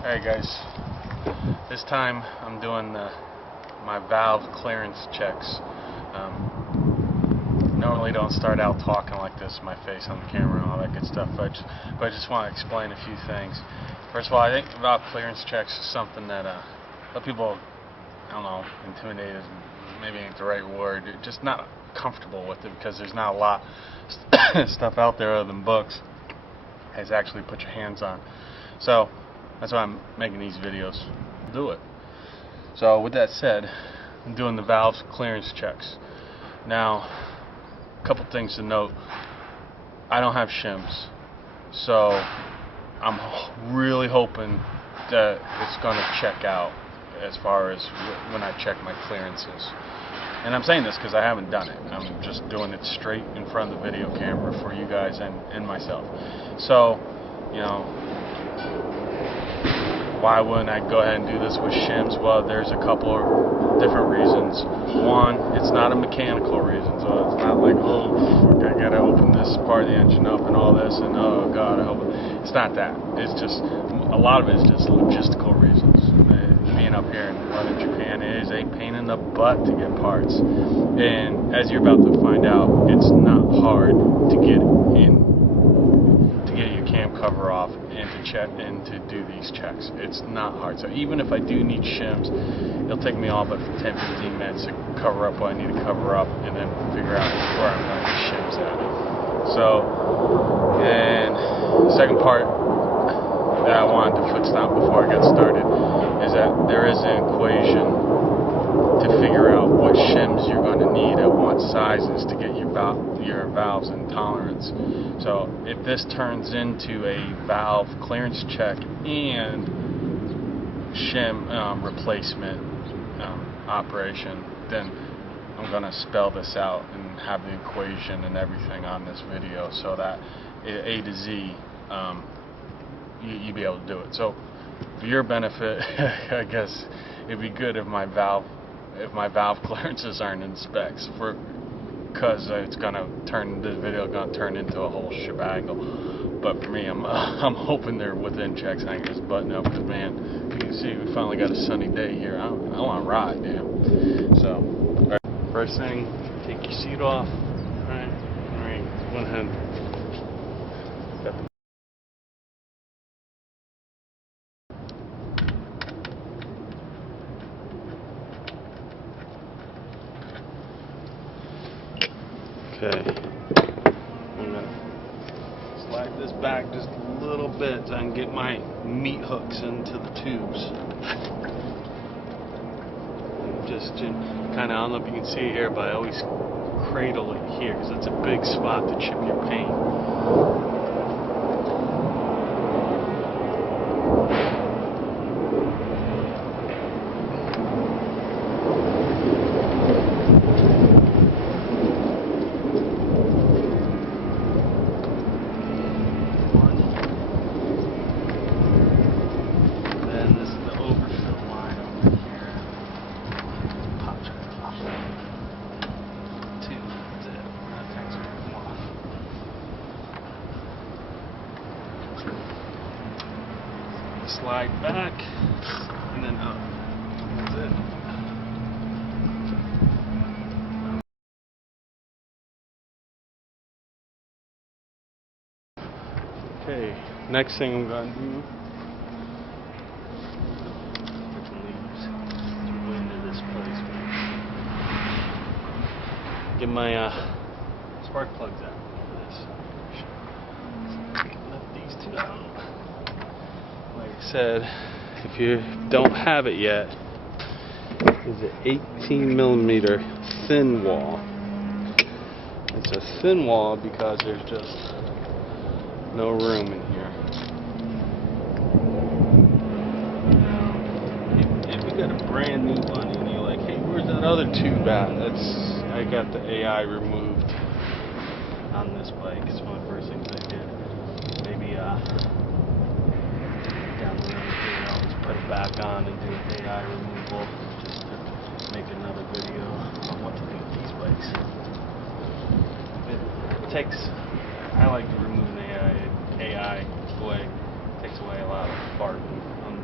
Alright guys, this time I'm doing my valve clearance checks. Normally don't start out talking like this, my face on the camera and all that good stuff, but I just want to explain a few things. First of all, I think valve clearance checks is something that a lot of people, I don't know, intimidated, maybe ain't the right word, just not comfortable with it because there's not a lot of stuff out there other than books has actually put your hands on. So that's why I'm making these videos. Do it. So with that said, I'm doing the valve clearance checks. Now, a couple things to note. I don't have shims, so I'm really hoping that it's going to check out as far as when I check my clearances. And I'm saying this because I haven't done it. I'm just doing it straight in front of the video camera for you guys and myself. So, you know, why wouldn't I go ahead and do this with shims? Well, there's a couple of different reasons. One, it's not a mechanical reason, so it's not like, oh, I gotta open this part of the engine up and all this, and oh god, I hope it's not that. It's just, a lot of it is just logistical reasons. Being up here in northern Japan, it is a pain in the butt to get parts, and as you're about to find out, it's not hard to get in, to get your cam cover off and to check and to do these checks. It's not hard. So even if I do need shims, it'll take me all but 10-15 minutes to cover up what I need to cover up and then figure out where I'm going to get shims at. So, and the second part that I wanted to footstop before I got started is that there is an equation to figure out what shims you're going to need at what sizes to get your valves in tolerance. So if this turns into a valve clearance check and shim replacement operation, then I'm going to spell this out and have the equation and everything on this video so that A to Z you be able to do it. So for your benefit, I guess it'd be good if my valve clearances aren't in specs, because it's gonna turn, this video gonna turn into a whole shebagle. But for me, I'm hoping they're within checks. I can just button up, because man, you can see we finally got a sunny day here. I want to ride, dude. So, all right. First thing, take your seat off. All right, one hand. Got the Okay, I'm going to slide this back just a little bit so I can get my meat hooks into the tubes. Just to kind of, I don't know if you can see it here, but I always cradle it here because it's a big spot to chip your paint. Slide back and then up. That's it. Okay, next thing I'm going to do, put the leaves through into this place. Get my spark plugs out for this. Lift these two out. Like I said, if you don't have it yet, is an 18mm thin wall. It's a thin wall because there's just no room in here. If you got a brand new one and you're like, hey, where's that other tube at? I got the AI removed on this bike. It's one of the first things I did. Maybe down the road, I'll just put it back on and do an AI removal just to make another video on what to do with these bikes. It takes, I like to remove the AI away. It takes away a lot of farting on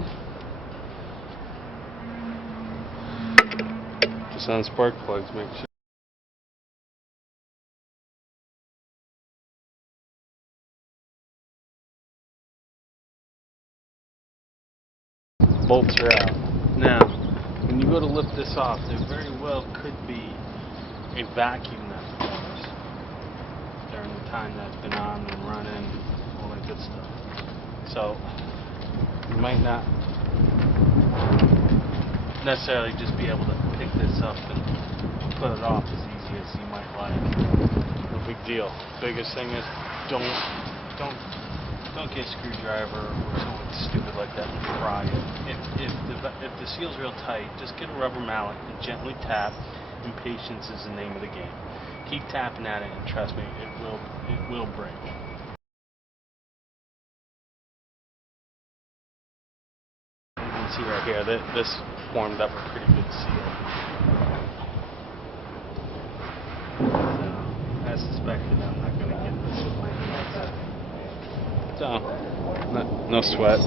on. Just on spark plugs, make sure. Bolts are out. Now, when you go to lift this off, there very well could be a vacuum that forms during the time that's been on and running, all that good stuff. So, you might not necessarily just be able to pick this up and put it off as easy as you might like. No big deal. Biggest thing is don't get a screwdriver or something stupid like that and pry it. If the seal's real tight, just get a rubber mallet and gently tap. And patience is the name of the game. Keep tapping at it, and trust me, it will break. You can see right here that this formed up a pretty good seal. So, as suspected, I'm not going to get this with my hands. So, no sweat.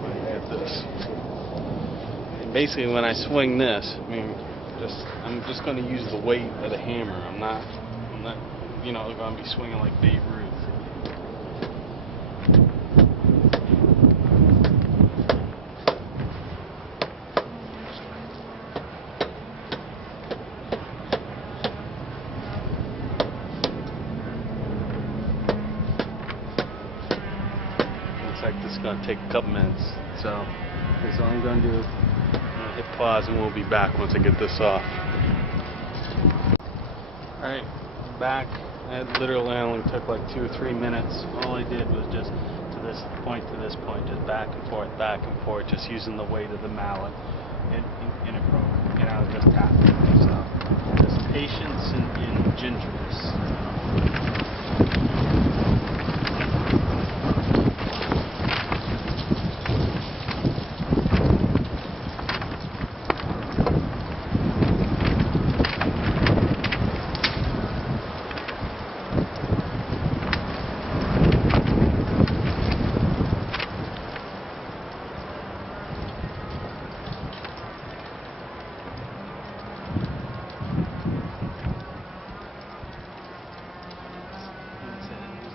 Let me get this. And basically, when I swing this, I'm just going to use the weight of the hammer. I'm not, going to be swinging like Babe Ruth. Like this is going to take a couple minutes, so here's all I'm going to do. I'm going to hit pause and we'll be back once I get this off. Alright, back. It literally only took like 2 or 3 minutes. All I did was just to this point, just back and forth, just using the weight of the mallet, and it broke, and I was just tapping. So just patience and gingerness.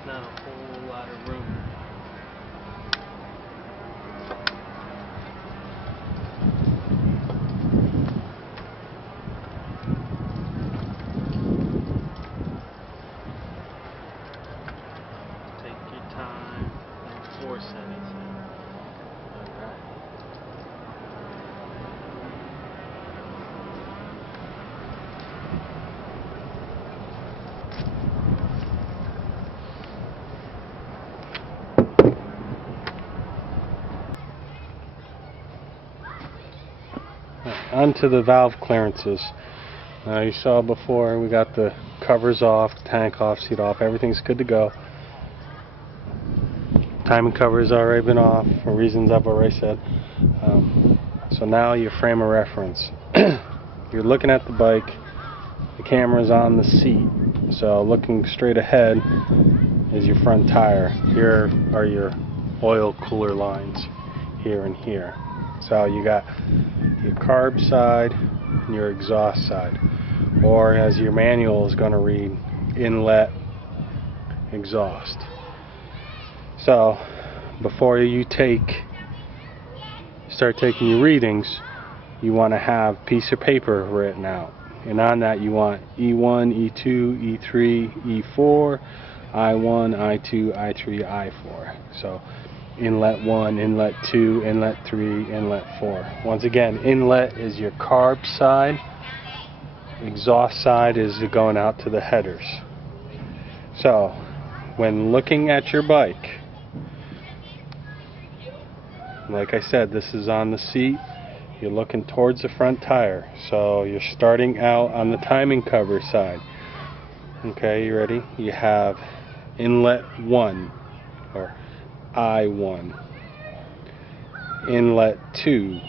Not a whole lot of room. Take your time, don't force anything. Alright. Onto the valve clearances. Now you saw before we got the covers off, tank off, seat off, everything's good to go. Timing cover's already been off for reasons I've already said. So now your frame of reference. You're looking at the bike, the camera's on the seat, so looking straight ahead is your front tire. Here are your oil cooler lines, here and here. So you got your carb side and your exhaust side, or as your manual is going to read, inlet exhaust. So before you start taking your readings, you want to have a piece of paper written out, and on that you want E1, E2, E3, E4, I1, I2, I3, I4. So inlet 1, inlet 2, inlet 3, inlet 4. Once again, inlet is your carb side, exhaust side is going out to the headers. So when looking at your bike, like I said, this is on the seat, you're looking towards the front tire, so you're starting out on the timing cover side. Okay, you ready? You have inlet 1 or I1, inlet 2,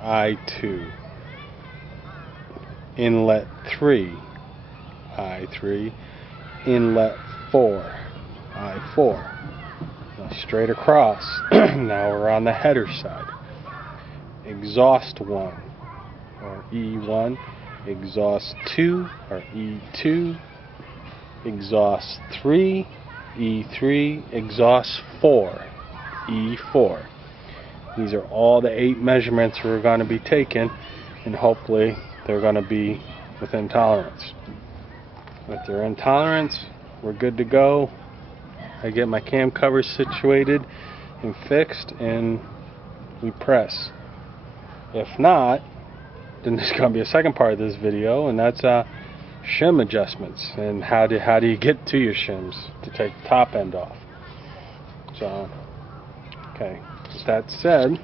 I2, inlet 3, I3, inlet 4, I4. Straight across. Now we're on the header side. Exhaust 1 or E1, exhaust 2 or E2, exhaust 3, E3, exhaust 4, E4. These are all the 8 measurements we're going to be taking, and hopefully they're going to be within tolerance. If they're in tolerance, we're good to go. I get my cam covers situated and fixed, and we press. If not, then there's going to be a second part of this video, and that's shim adjustments and how do you get to your shims to take the top end off. So, okay. With that said,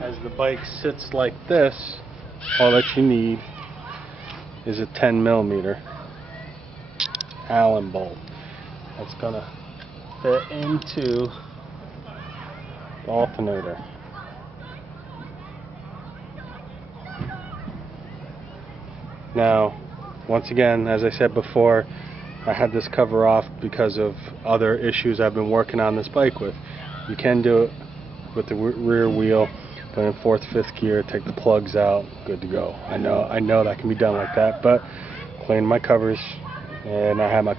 as the bike sits like this, all that you need is a 10mm Allen bolt that's gonna fit into the alternator. Now, once again, as I said before, I had this cover off because of other issues I've been working on this bike with. You can do it with the rear wheel, but in 4th, 5th gear, take the plugs out, good to go. I know that can be done like that, but clean my covers, and I have my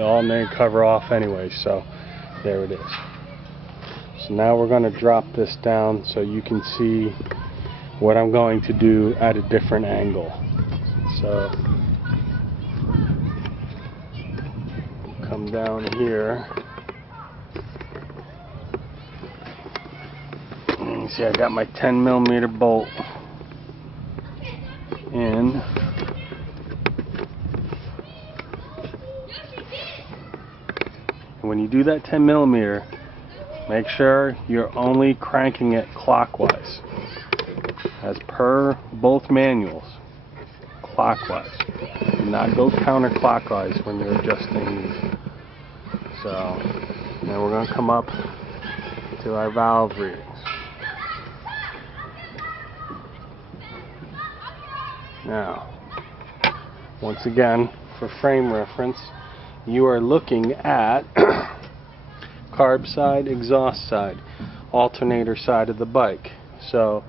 alternator cover off anyway, so there it is. So now we're going to drop this down so you can see what I'm going to do at a different angle. So come down here. And you see I got my 10mm bolt in. And when you do that 10mm, make sure you're only cranking it clockwise, as per both manuals. Clockwise. Do not go counterclockwise when you're adjusting these. So now we're going to come up to our valve readings. Now, once again, for frame reference, you are looking at carb side, exhaust side, alternator side of the bike. So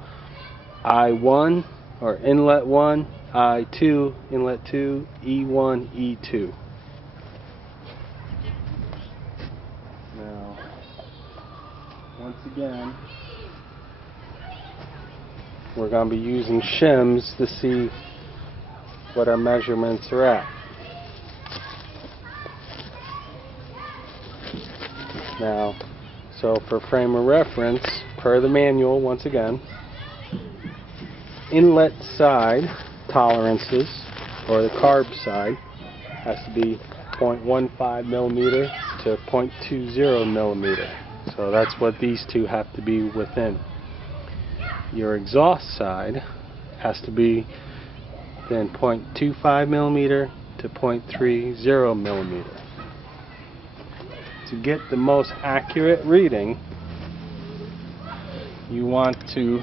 I1 or inlet 1, I2, inlet 2, E1, E2. Now, once again, we're going to be using shims to see what our measurements are at. Now, so for frame of reference, per the manual, once again, inlet side tolerances, or the carb side, has to be 0.15mm to 0.20mm. So that's what these two have to be within. Your exhaust side has to be then 0.25mm to 0.30mm. To get the most accurate reading, you want to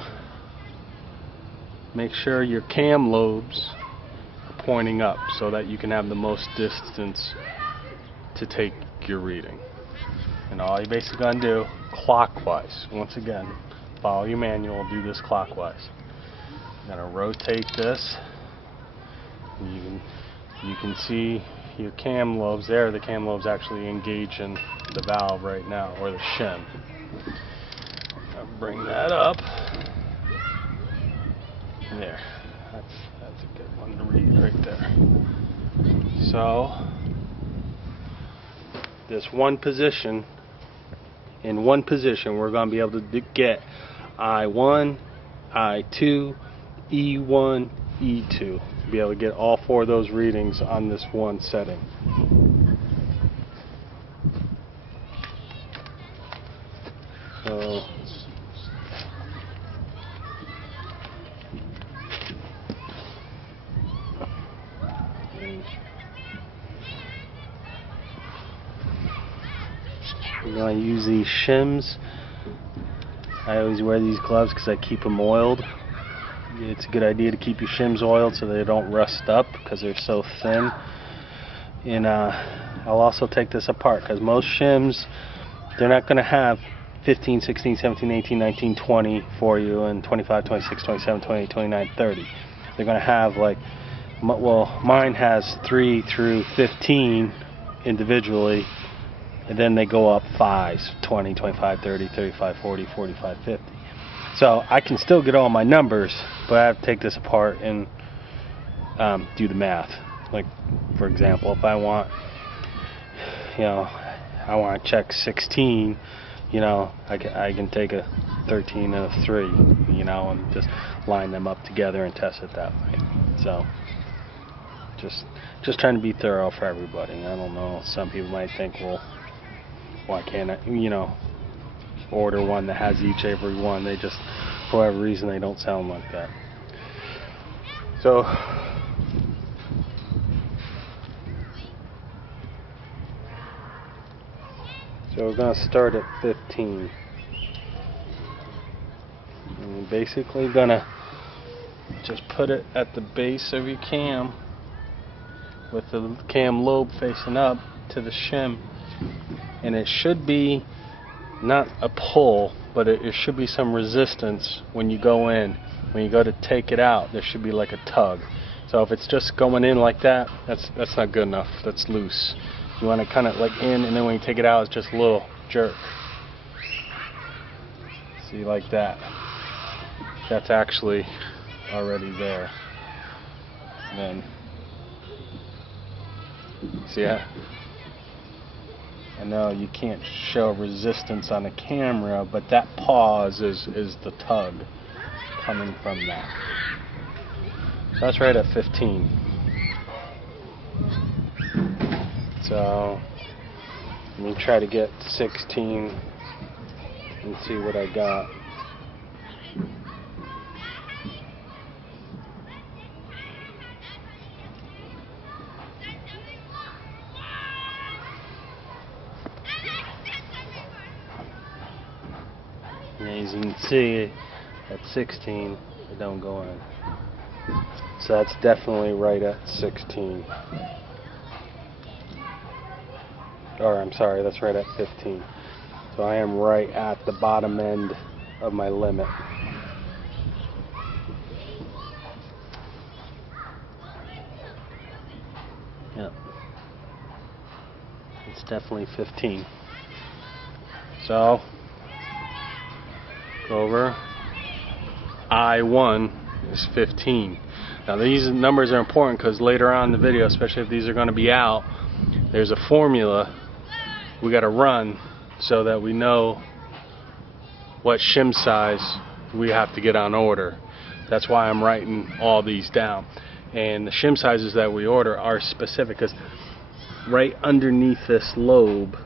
make sure your cam lobes are pointing up so that you can have the most distance to take your reading. And all you're basically going to do, clockwise, once again, follow your manual, do this clockwise. You're going to rotate this. You can see your cam lobes there. The cam lobes actually engage in the valve right now, or the shim. I'll bring that up. There. That's a good one to read right there. So, this one position, in one position, we're going to be able to get I1, I2, E1, E2. Be able to get all 4 of those readings on this one setting. So, I'm going to use these shims. I always wear these gloves because I keep them oiled. It's a good idea to keep your shims oiled so they don't rust up because they're so thin. And I'll also take this apart, because most shims, they're not going to have 15, 16, 17, 18, 19, 20 for you, and 25, 26, 27, 28, 29, 30. They're going to have like, well, mine has 3 through 15 individually, and then they go up 5s, 20, 25, 30, 35, 40, 45, 50. So I can still get all my numbers, but I have to take this apart and do the math. Like, for example, if I want, I want to check 16, I can take a 13 and a 3, and just line them up together and test it that way. So, just trying to be thorough for everybody. I don't know, some people might think, well, why can't I, order one that has every one. They just, for whatever reason, they don't sound like that. So, we're going to start at 15. And you're basically going to just put it at the base of your cam with the cam lobe facing up to the shim. And it should be not a pull, but it should be some resistance when you go in. When you go to take it out, there should be like a tug. So if it's just going in like that, that's not good enough. That's loose. You want to kind of like in, and then when you take it out, it's just a little jerk. See, like that. That's actually already there. And then, see that? I know you can't show resistance on the camera, but that pause is the tug coming from that. So that's right at 15. So let me try to get 16 and see what I got. And as you can see, at 16, it don't go in. So that's definitely right at 16. Or I'm sorry, that's right at 15. So I am right at the bottom end of my limit. Yep. It's definitely 15. So go over. I1 is 15. Now these numbers are important because later on in the video, especially if these are going to be out, there's a formula we got to run so that we know what shim size we have to get on order. That's why I'm writing all these down. And the shim sizes that we order are specific, because right underneath this lobe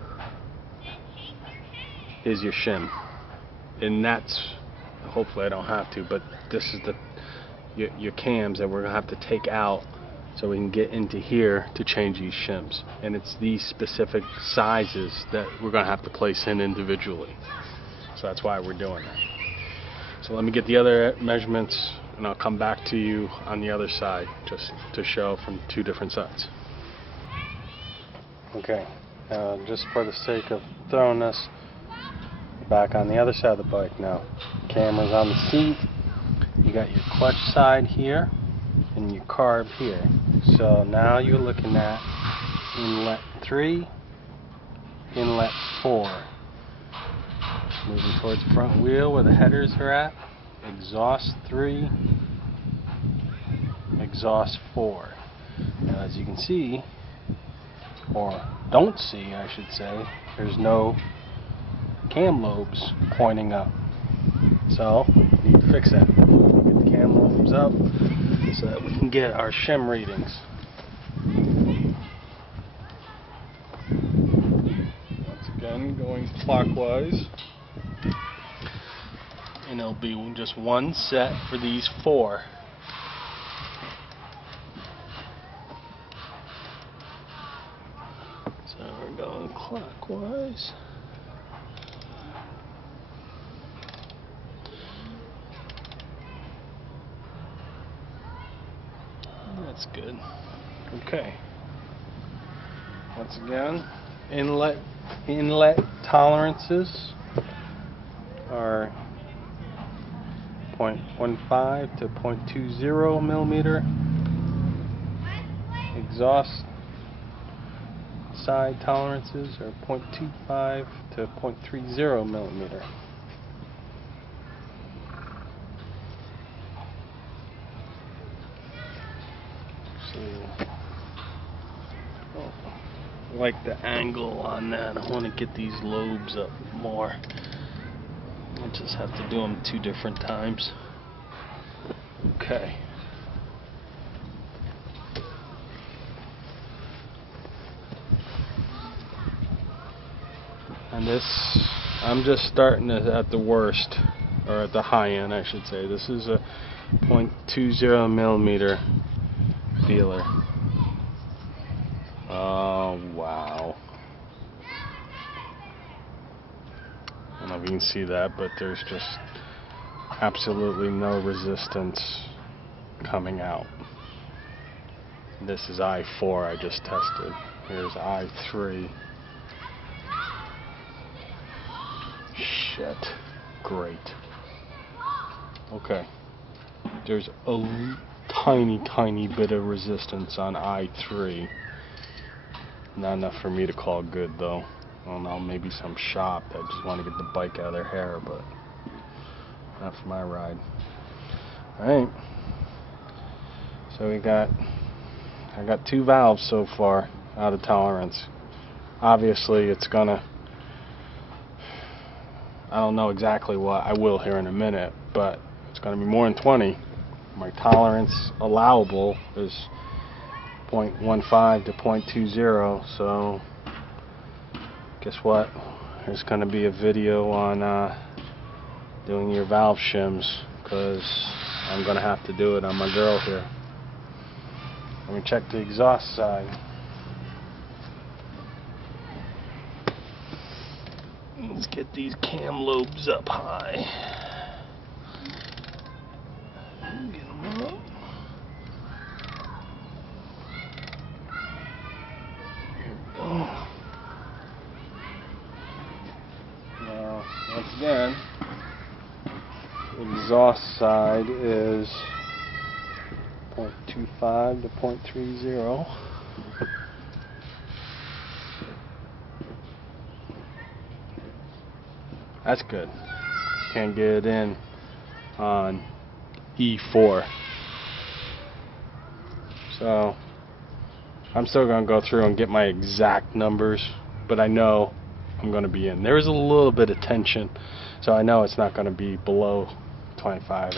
is your shim. And that's, hopefully I don't have to, but this is your cams that we're going to have to take out so we can get into here to change these shims. And it's these specific sizes that we're going to have to place in individually. So that's why we're doing that. So let me get the other measurements and I'll come back to you on the other side just to show from two different sides. Okay, just for the sake of throwing this back on the other side of the bike now. Camera's on the seat. You got your clutch side here and your carb here. So now you're looking at inlet 3, inlet 4. Moving towards the front wheel where the headers are at. Exhaust 3, exhaust 4. Now as you can see, or don't see I should say, there's no cam lobes pointing up. So, we need to fix that. Get the cam lobes up so that we can get our shim readings. Once again, going clockwise. And it'll be just one set for these 4. So we're going clockwise. That's good. Okay. Once again, inlet tolerances are 0.15 to 0.20 millimeter. Exhaust side tolerances are 0.25 to 0.30 millimeter. So, I like the angle on that. I want to get these lobes up more. I just have to do them 2 different times. Okay. And this, I'm just starting at the worst, or at the high end, I should say. This is a 0.20 millimeter feeler. Oh, wow. I don't know if you can see that, but there's just absolutely no resistance coming out. This is I4 I just tested. Here's I3. Shit. Great. Okay. There's a tiny bit of resistance on I3. Not enough for me to call good, though. I don't know, maybe some shop that just want to get the bike out of their hair, but not for my ride. Alright. So I got 2 valves so far out of tolerance. Obviously it's gonna, I don't know exactly what, I will here in a minute, but it's gonna be more than 20. My tolerance allowable is 0.15 to 0.20, so guess what? There's going to be a video on doing your valve shims, because I'm going to have to do it on my girl here. Let me check the exhaust side. Let's get these cam lobes up high. Get them up. Here we go. Now, once again, exhaust side is 0.25 to 0.30. That's good. Can't get it in on E4. So I'm still going to go through and get my exact numbers, but I know I'm going to be in. There is a little bit of tension, so I know it's not going to be below 25.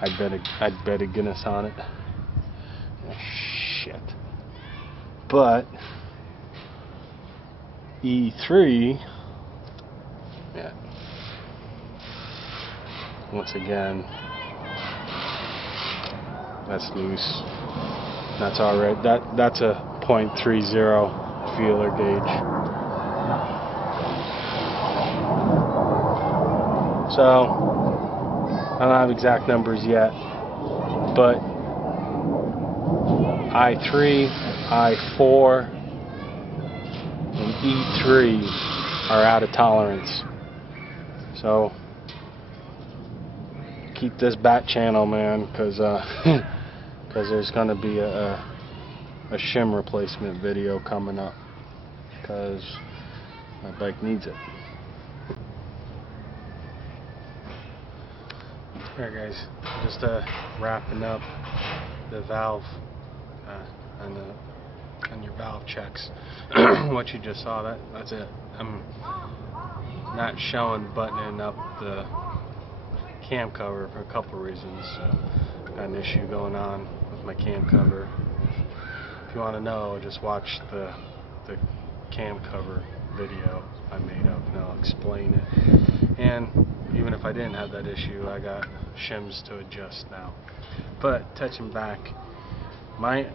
I'd bet a Guinness on it. Shit. But E3, yeah. Once again, that's loose. That's all right. That's a 0.30 feeler gauge. So I don't have exact numbers yet, but I3, I4, and E3 are out of tolerance. So keep this back channel, man, because there's going to be a shim replacement video coming up, because my bike needs it. Alright guys, just wrapping up the valve on your valve checks. What you just saw, that's it. I'm not showing buttoning up the cam cover for a couple reasons. Got an issue going on with my cam cover. If you want to know, just watch the cam cover video I made up and I'll explain it. And even if I didn't have that issue, I got shims to adjust now. But touching back, my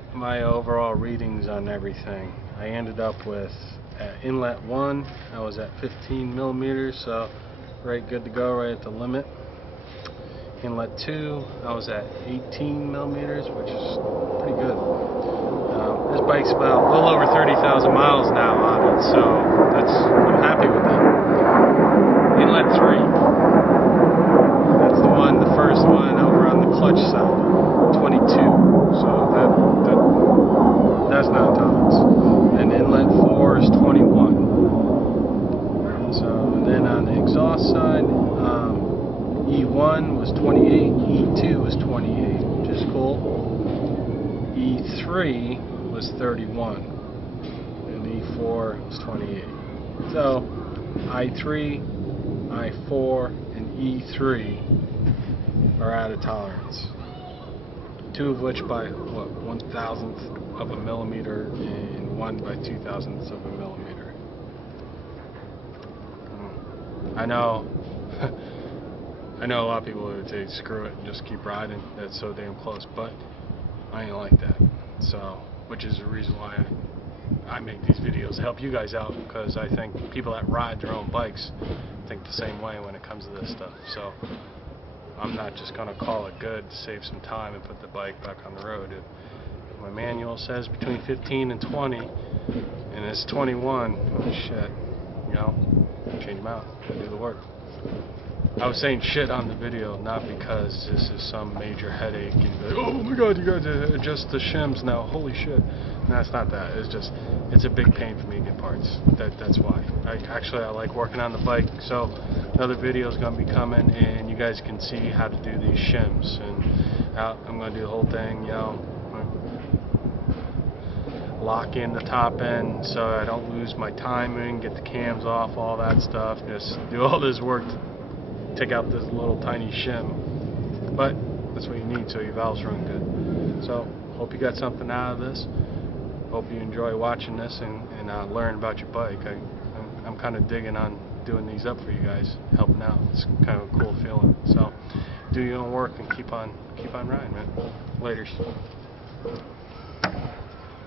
overall readings on everything, I ended up with inlet 1, I was at 15 millimeters, so right good to go, right at the limit. Inlet 2, I was at 18 millimeters, which is pretty good. There's bike's about a little over 30,000 miles now on it, so I'm happy with that. Inlet 3. That's the first one over on the clutch side, 22. So that's not tons. And inlet 4 is 21. So then on the exhaust side, E1 was 28, E2 was 28, which is cool. E3 was 31, and E4 was 28. So I3, I4, and E3 are out of tolerance. Two of which by what, 1/1000th of a millimeter, and one by 2/1000ths of a millimeter. I know. I know a lot of people would say screw it and just keep riding. That's so damn close, but I ain't like that. So, which is the reason why I make these videos, to help you guys out, because I think people that ride their own bikes think the same way when it comes to this stuff. So I'm not just gonna call it good to save some time and put the bike back on the road. If my manual says between 15 and 20, and it's 21, oh shit, you know, change them out, do the work. I was saying shit on the video not because this is some major headache and be like, oh my god, you got to adjust the shims now, holy shit. No, it's not that. It's just, it's a big pain for me to get parts. That's why. I like working on the bike, so another video is going to be coming and you guys can see how to do these shims. And I'm going to do the whole thing, you know, lock in the top end so I don't lose my timing, get the cams off, all that stuff. Just do all this work to take out this little tiny shim, but that's what you need so your valves run good. So hope you got something out of this. Hope you enjoy watching this and learn about your bike. I'm kind of digging on doing these up for you guys, helping out. It's kind of a cool feeling. So do your own work and keep on riding, man. Laters.